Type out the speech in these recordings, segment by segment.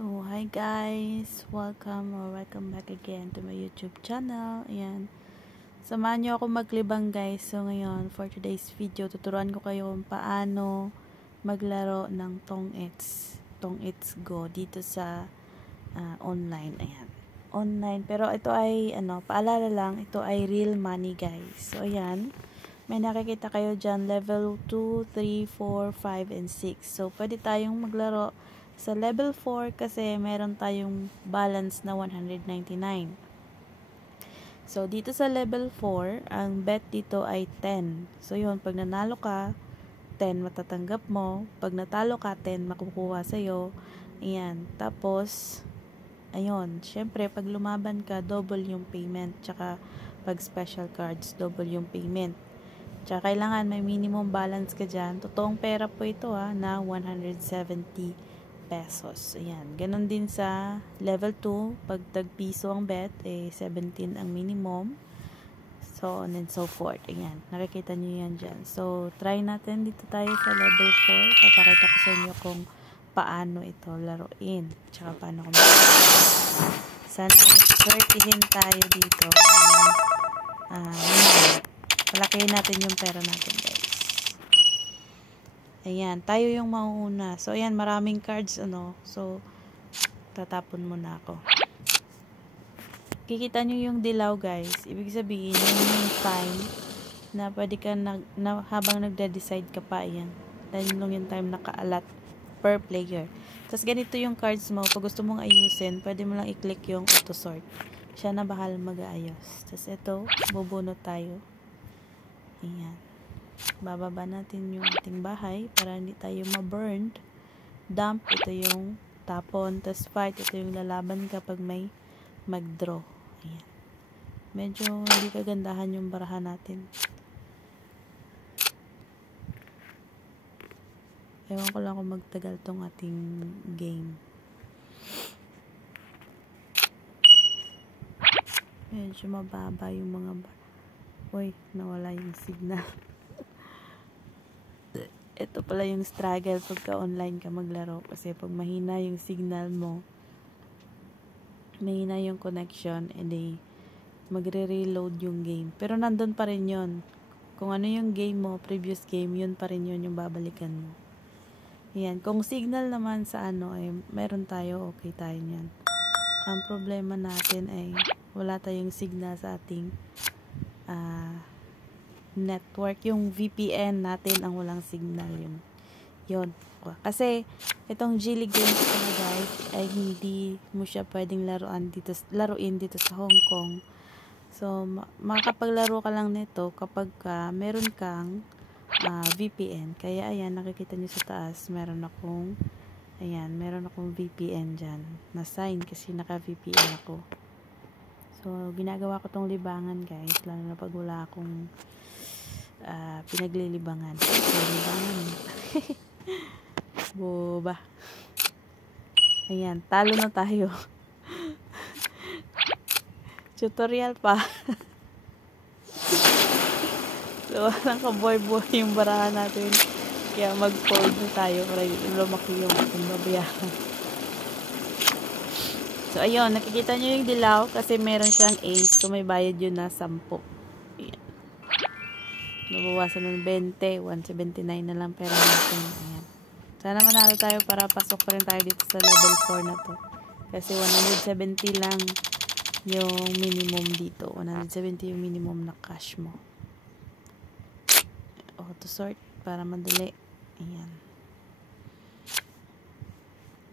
So, hi guys! Welcome back again to my YouTube channel. Ayan. Samahan nyo ako maglibang guys. So, ngayon, for today's video, tuturuan ko kayo kung paano maglaro ng Tong Its Go dito sa online. Ayan. Online. Pero ito ay, paalala lang, ito ay real money guys. So, ayan. May nakikita kayo dyan, level 2, 3, 4, 5, and 6. So, pwede tayong maglaro sa level 4 kasi meron tayong balance na 199. So, dito sa level 4, ang bet dito ay 10. So, yun, pag nanalo ka, 10 matatanggap mo. Pag natalo ka, 10 makukuha sa'yo. Ayan. Tapos, ayun, syempre, pag lumaban ka, double yung payment. Tsaka, pag special cards, double yung payment. Tsaka, kailangan may minimum balance ka dyan. Totoong pera po ito na 170 pesos. Ayan. Ganon din sa level 2. Pag tag-piso ang bet, 17 ang minimum. So on and so forth. Ayan. Nakikita nyo yan dyan. So, try natin. Dito tayo sa level 4. Papakita ko sa inyo kung paano ito laruin. Tsaka paano kung sana swertihin tayo dito. Palakihin natin yung pera natin guys. Ayan, tayo yung mauuna. So, ayan, maraming cards, So, tatapon muna ako. Kikita nyo yung dilaw, guys. Ibig sabihin, yun yung time na pwede ka habang nagde-decide ka pa, ayan. Dahil lang yung time nakaalat per player. Tapos, ganito yung cards mo. Pag gusto mong ayusin, pwede mo lang i-click yung auto sort. Siya na bahal mag-aayos. Tapos, ito, bubunot tayo. Ayan. Bababa natin yung ating bahay para hindi tayo ma-burned. Dump, ito yung tapon. Tapos fight, ito yung lalaban kapag may mag-draw. Ayan. Medyo hindi kagandahan yung barahan natin. Ewan ko lang kung magtagal tong ating game. Medyo mababa yung mga Uy, nawala yung signal. Ito pala yung struggle pagka online ka maglaro. Kasi pag mahina yung signal mo, mahina yung connection, edi magre-reload yung game. Pero nandun pa rin yun. Kung ano yung game mo, previous game, yun pa rin yun yung babalikan mo. Ayan. Kung signal naman sa ay meron tayo, okay tayo yan. Ang problema natin ay wala tayong signal sa ating network. Yung VPN natin ang walang signal yun. Kasi itong Geely Games na guys ay hindi mo siya pwedeng laruin dito sa Hong Kong. So makapaglaro ka lang nito kapag meron kang VPN. Kaya ayan, nakikita niyo sa taas, meron akong VPN dyan na sign kasi naka VPN ako. So ginagawa ko tong libangan guys, lalo na pag wala akong pinaglilibangan. Boba. Ayan, talo na tayo. Tutorial pa. So, walang kaboy-boy yung barahan natin. Kaya mag-fold na tayo para lumaki yung ating babayaran. So, ayun, nakikita nyo yung dilaw kasi meron siyang ace. So, may bayad yun na 10. Ayan. Nabawasan ng 20. 179 na lang pera natin. Ayan. Sana manalo tayo para pasok pa rin tayo dito sa level 4 na to. Kasi 170 lang yung minimum dito. 170 yung minimum na cash mo. Auto sort para madali. Ayan.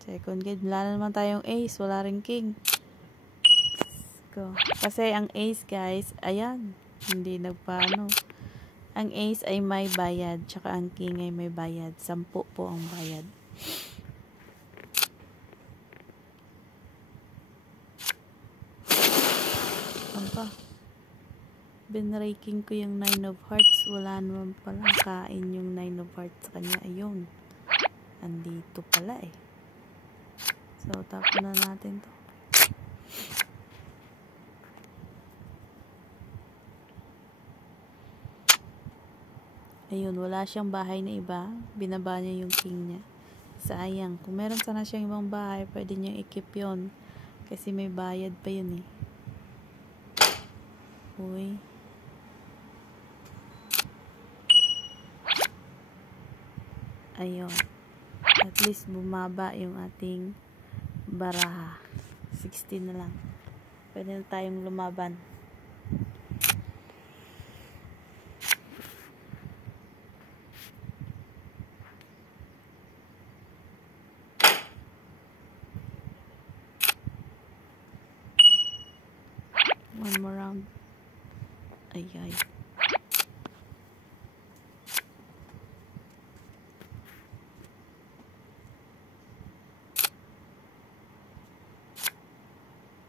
Second game. Wala na naman tayong ace. Wala rin king. Let's go. Kasi ang ace guys, ayan. Hindi nagpaano. Ang ace ay may bayad, tsaka ang king ay may bayad. 10 po ang bayad. Apa? Binraking ko yung 9 of hearts. Wala naman palang kain yung 9 of hearts sa kanya. Ayun. Andito pala eh. So, tapon na natin to. Ayun, wala siyang bahay na iba. Binaba niya yung king niya. sayang. Kung meron sana siyang ibang bahay, pwede niyang i-keep yun. Kasi may bayad pa yun eh. Uy. Ayun. At least bumaba yung ating baraha. 16 na lang. Pwede na tayong lumaban. One more round. Ay.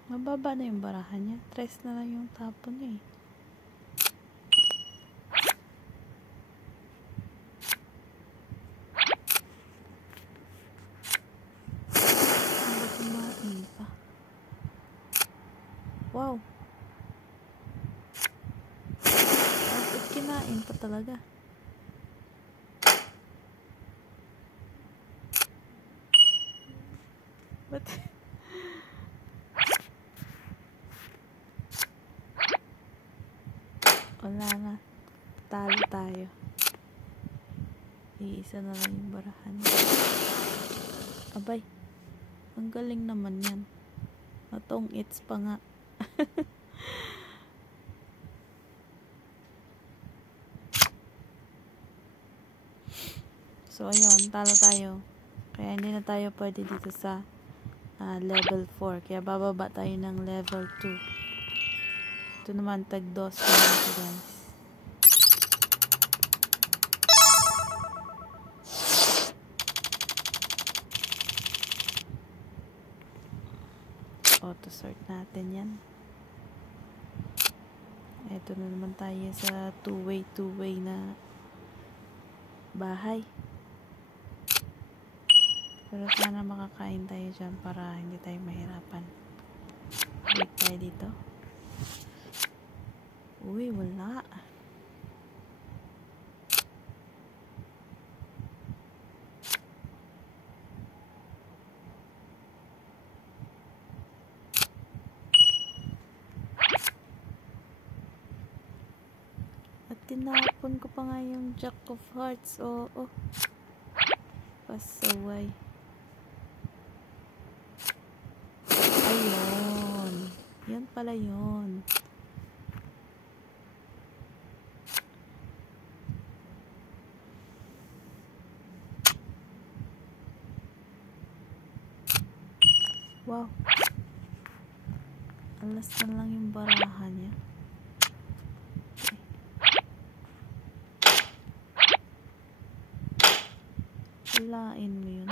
Mababa na yung barahan niya. 3 na lang yung tapon niya eh. Kumain pa. Wow. Bakit kinain pa talaga? Ba't? Wala na. Talo tayo. Iisa na lang yung barahan. Abay. Ang galing naman yan. Natong its pa nga. So, ayun. Talo tayo. Kaya hindi na tayo pwede dito sa level 4. Kaya bababa tayo ng level 2. Ito naman, tag-2 naman ito, guys. Auto-sort natin yan. Ito na naman tayo sa two-way na bahay. Pero sana makakain tayo dyan para hindi tayo mahirapan. Wait tayo dito. Uy, wala. At tinapon ko pa nga yung Jack of Hearts. Oo. Pasaway. Ayun. Yan pala yun. Wow. Alas na lang yung barahan niya. Walain mo yun.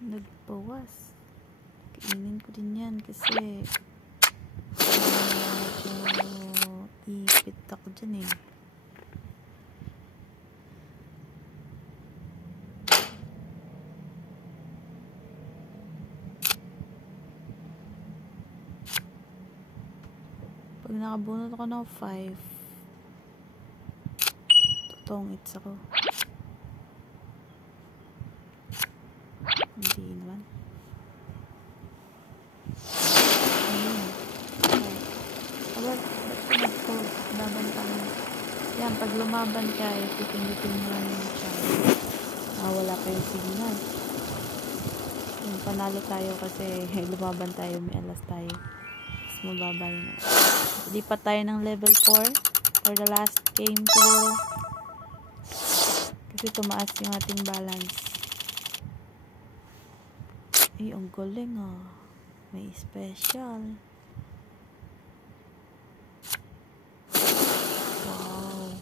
Nagbawas. Kainin ko din yan kasi medyo ipit ako dyan eh. Pag nakabunot ako ng 5, totoong its ako. Hindi naman. Ayun. Ba't nag-pause? Laban tayo. Yan, pag lumaban ka, titinditin mo lang yung channel. Wala pa yung signal. Yung panalo tayo kasi lumaban tayo, may alas tayo. Tapos mababa yun. Lipat tayo ng level 4 for the last game siguro. Kasi tumaas yung ating balance. Ay, ang galing ah. May special. Wow.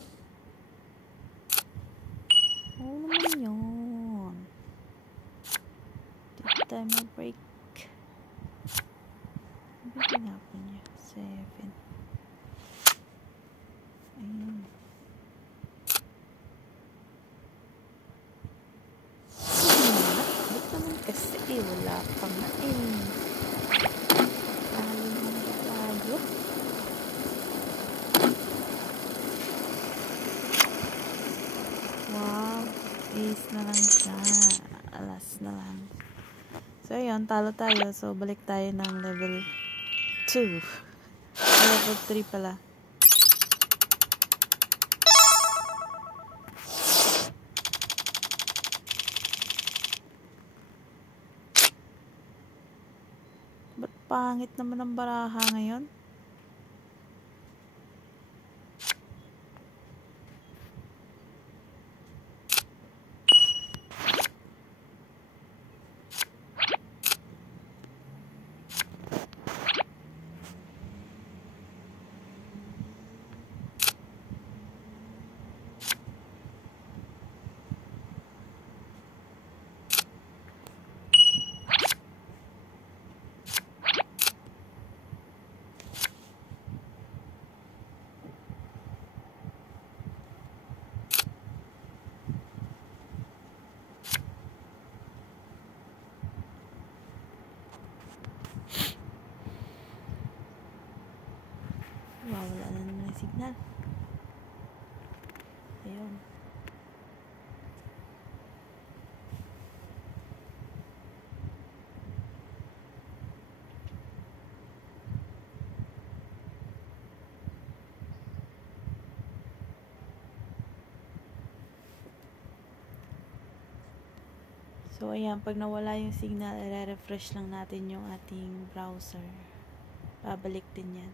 Oo naman yun. Dito tayo mag-break. Ano pinapon niya? 7. Ayun. Wala pa nga Talo naman tayo. Wow. Ace na lang siya. Alas na lang. So, yun. Talo tayo. So, balik tayo ng level 2. Level 3 pala. Ba't pangit naman ang baraha ngayon? Wow, wala na naman yung signal. Ayun. So, ayan, pag nawala yung signal, i-refresh lang natin yung ating browser. Babalik din yan.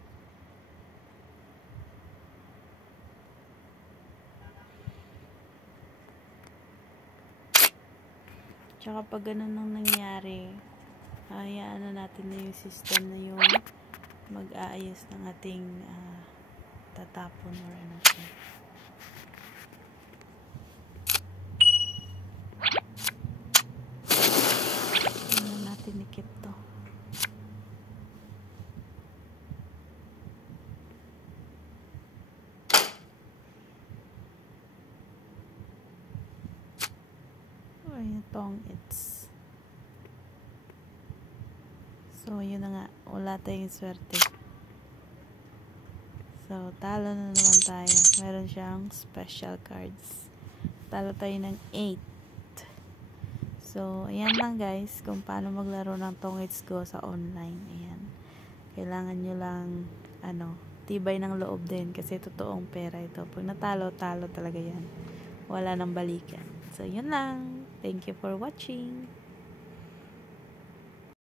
Tsaka pag ganun nang nangyari, hayaan na natin na yung system na yung mag-aayos ng ating tatapon or ano siya. Ano natin ikip to. Tong it's. So, yun na nga. Wala tayong swerte. So, talo na naman tayo. Meron siyang special cards. Talo tayo ng 8. So, ayan lang guys. Kung paano maglaro ng Tong It's Go sa online. Ayan. Kailangan nyo lang, tibay ng loob din. Kasi totoong pera ito. Pag natalo, talo talaga yan. Wala nang balikan. So, yun lang. Thank you for watching.